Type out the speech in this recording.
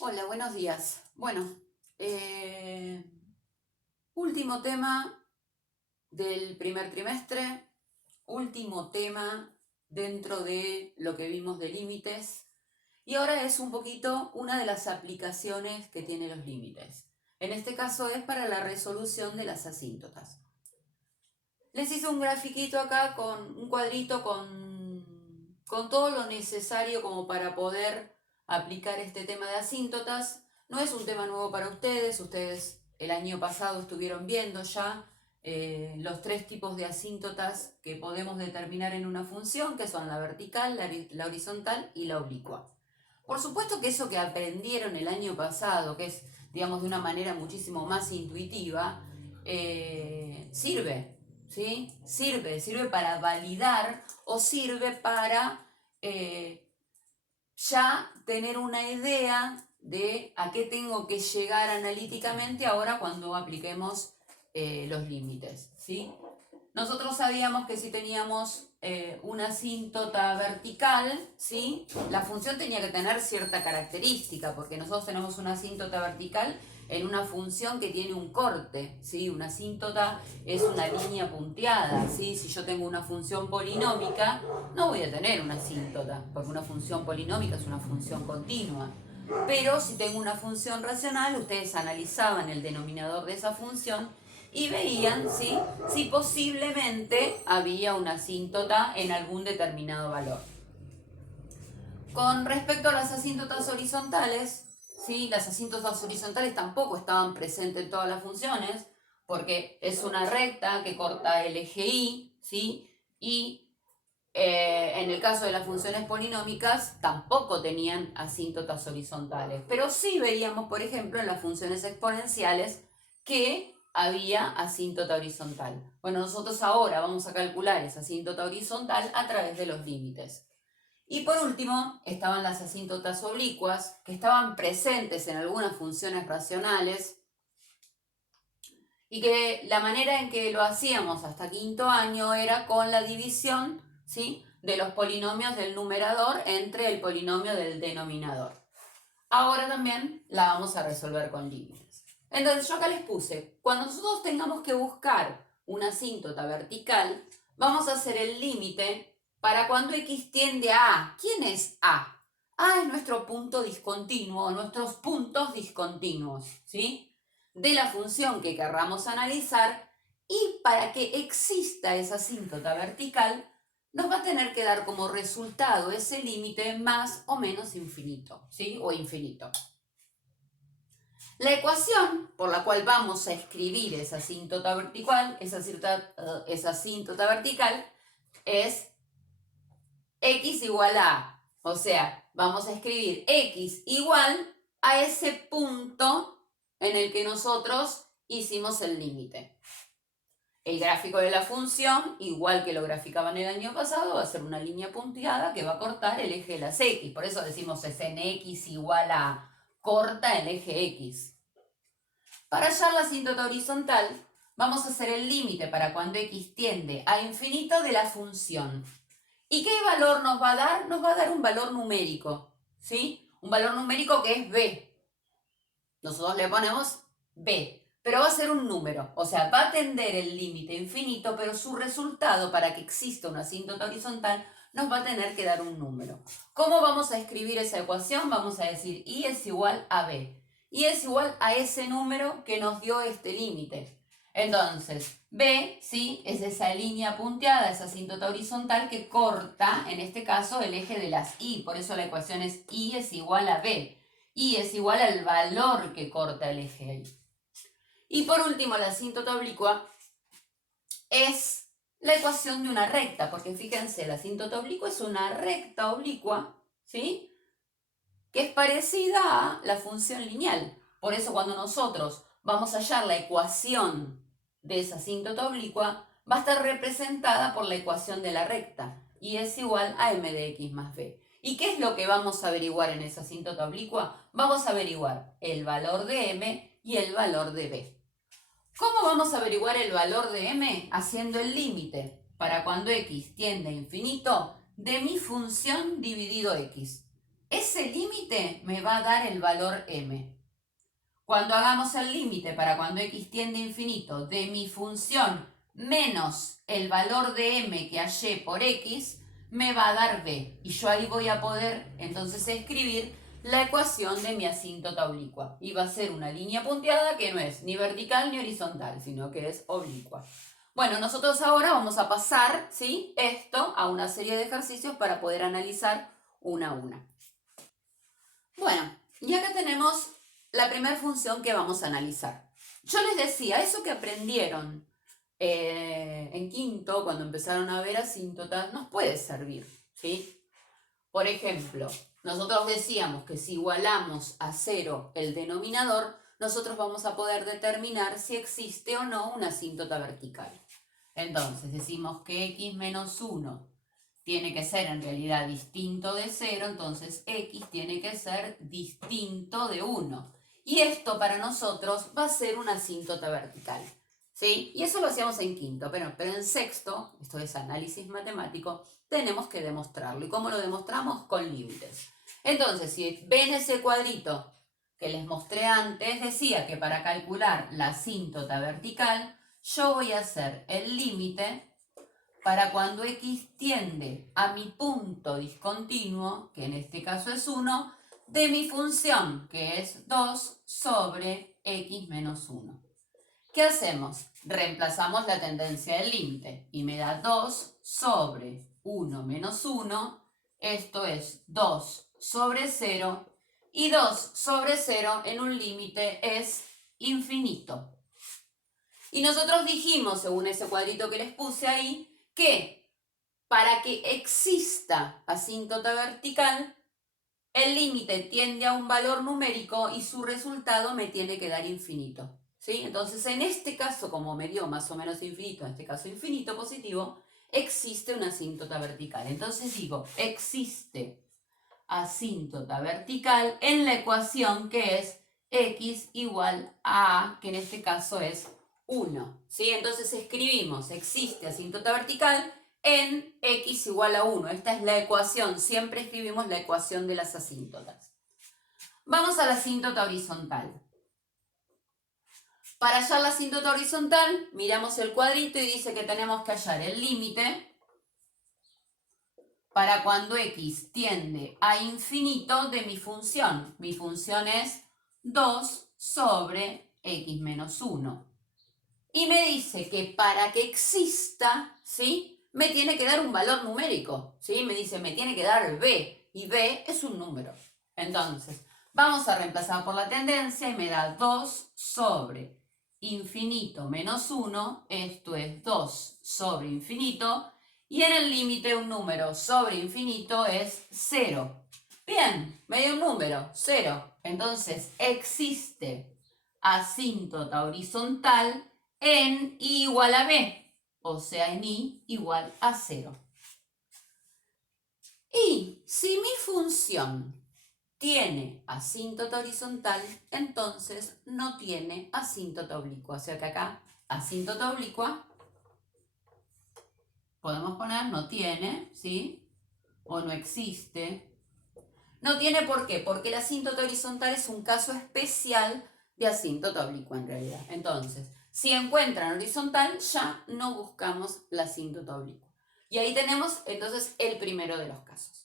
Hola, buenos días. Bueno, último tema del primer trimestre, último tema dentro de lo que vimos de límites y ahora es un poquito una de las aplicaciones que tiene los límites. En este caso es para la resolución de las asíntotas. Les hice un grafiquito acá con un cuadrito con todo lo necesario como para poder aplicar este tema de asíntotas. No es un tema nuevo para ustedes el año pasado estuvieron viendo ya los tres tipos de asíntotas que podemos determinar en una función, que son la vertical, la horizontal y la oblicua. Por supuesto que eso que aprendieron el año pasado, que es, digamos, de una manera muchísimo más intuitiva, sirve, ¿sí? Sirve para validar o sirve para ya tener una idea de a qué tengo que llegar analíticamente ahora cuando apliquemos los límites, ¿sí? Nosotros sabíamos que si teníamos una asíntota vertical, ¿sí? La función tenía que tener cierta característica, porque nosotros tenemos una asíntota vertical en una función que tiene un corte, ¿sí? Una asíntota es una línea punteada, ¿sí? Si yo tengo una función polinómica, no voy a tener una asíntota, porque una función polinómica es una función continua. Pero si tengo una función racional, ustedes analizaban el denominador de esa función y veían si posiblemente había una asíntota en algún determinado valor. Con respecto a las asíntotas horizontales, ¿sí? Las asíntotas horizontales tampoco estaban presentes en todas las funciones, porque es una recta que corta el eje Y, ¿sí? Y en el caso de las funciones polinómicas tampoco tenían asíntotas horizontales, pero sí veíamos, por ejemplo, en las funciones exponenciales que había asíntota horizontal. Bueno, nosotros ahora vamos a calcular esa asíntota horizontal a través de los límites. Y por último, estaban las asíntotas oblicuas, que estaban presentes en algunas funciones racionales y que la manera en que lo hacíamos hasta quinto año era con la división, ¿sí?, de los polinomios del numerador entre el polinomio del denominador. Ahora también la vamos a resolver con límites. Entonces yo acá les puse, cuando nosotros tengamos que buscar una asíntota vertical, vamos a hacer el límite para cuando x tiende a A. ¿Quién es A? A es nuestro punto discontinuo, nuestros puntos discontinuos, ¿sí?, de la función que querramos analizar, y para que exista esa asíntota vertical, nos va a tener que dar como resultado ese límite más o menos infinito, ¿sí? O infinito. La ecuación por la cual vamos a escribir esa asíntota vertical, es x igual a A. O sea, vamos a escribir x igual a ese punto en el que nosotros hicimos el límite. El gráfico de la función, igual que lo graficaban el año pasado, va a ser una línea punteada que va a cortar el eje de las x. Por eso decimos Snx igual a corta el eje x. Para hallar la asíntota horizontal, vamos a hacer el límite para cuando x tiende a infinito de la función. ¿Y qué valor nos va a dar? Nos va a dar un valor numérico, ¿sí? Un valor numérico que es b. Nosotros le ponemos b, pero va a ser un número, o sea, va a tender el límite infinito, pero su resultado para que exista una asíntota horizontal nos va a tener que dar un número. ¿Cómo vamos a escribir esa ecuación? Vamos a decir y es igual a b. Y es igual a ese número que nos dio este límite. Entonces, b, ¿sí?, es esa línea punteada, esa asíntota horizontal que corta, en este caso, el eje de las y. Por eso la ecuación es y es igual a b. Y es igual al valor que corta el eje ahí. Y por último, la asíntota oblicua es la ecuación de una recta, porque fíjense, la asíntota oblicua es una recta oblicua, ¿sí?, que es parecida a la función lineal. Por eso cuando nosotros vamos a hallar la ecuación de esa asíntota oblicua, va a estar representada por la ecuación de la recta, y es igual a m de x más b. ¿Y qué es lo que vamos a averiguar en esa asíntota oblicua? Vamos a averiguar el valor de m y el valor de b. ¿Cómo vamos a averiguar el valor de m? Haciendo el límite para cuando x tiende a infinito de mi función dividido x. ese límite me va a dar el valor m. Cuando hagamos el límite para cuando x tiende a infinito de mi función menos el valor de m que hallé por x, me va a dar b. Y yo ahí voy a poder entonces escribir la ecuación de mi asíntota oblicua. Y va a ser una línea punteada que no es ni vertical ni horizontal, sino que es oblicua. Bueno, nosotros ahora vamos a pasar, ¿sí?, esto a una serie de ejercicios para poder analizar una a una. Bueno, y acá tenemos la primera función que vamos a analizar. Yo les decía, eso que aprendieron en quinto, cuando empezaron a ver asíntotas, nos puede servir, ¿sí? Por ejemplo, nosotros decíamos que si igualamos a 0 el denominador, nosotros vamos a poder determinar si existe o no una asíntota vertical. Entonces decimos que x menos 1 tiene que ser en realidad distinto de 0, entonces x tiene que ser distinto de 1. Y esto para nosotros va a ser una asíntota vertical, ¿sí? Y eso lo hacíamos en quinto, pero en sexto, esto es análisis matemático, tenemos que demostrarlo. ¿Y cómo lo demostramos? Con límites. Entonces, si ven ese cuadrito que les mostré antes, decía que para calcular la asíntota vertical, yo voy a hacer el límite para cuando x tiende a mi punto discontinuo, que en este caso es 1, de mi función, que es 2 sobre x menos 1. ¿Qué hacemos? Reemplazamos la tendencia del límite y me da 2 sobre 1 menos 1, esto es 2 sobre 0, y 2 sobre 0 en un límite es infinito. Y nosotros dijimos, según ese cuadrito que les puse ahí, que para que exista asíntota vertical, el límite tiende a un valor numérico y su resultado me tiene que dar infinito, ¿sí? Entonces, en este caso, como me dio más o menos infinito, en este caso infinito positivo, existe una asíntota vertical. Entonces digo, existe asíntota vertical en la ecuación que es x igual a A, que en este caso es 1, ¿sí? Entonces escribimos, existe asíntota vertical en x igual a 1. Esta es la ecuación, siempre escribimos la ecuación de las asíntotas. Vamos a la asíntota horizontal. Para hallar la asíntota horizontal, miramos el cuadrito y dice que tenemos que hallar el límite para cuando x tiende a infinito de mi función. Mi función es 2 sobre x menos 1. Y me dice que para que exista, ¿sí?, me tiene que dar un valor numérico, ¿sí? Me dice, me tiene que dar b, y b es un número. Entonces, vamos a reemplazar por la tendencia y me da 2 sobre infinito menos 1, esto es 2 sobre infinito, y en el límite un número sobre infinito es 0. Bien, me dio un número, 0. Entonces, existe asíntota horizontal en i igual a b, o sea, en i igual a 0. Y si mi función tiene asíntota horizontal, entonces no tiene asíntota oblicua. O sea que acá, asíntota oblicua, podemos poner no tiene, ¿sí? O no existe. No tiene, ¿por qué? Porque la asíntota horizontal es un caso especial de asíntota oblicua en realidad. Entonces, si encuentran horizontal, ya no buscamos la asíntota oblicua. Y ahí tenemos entonces el primero de los casos.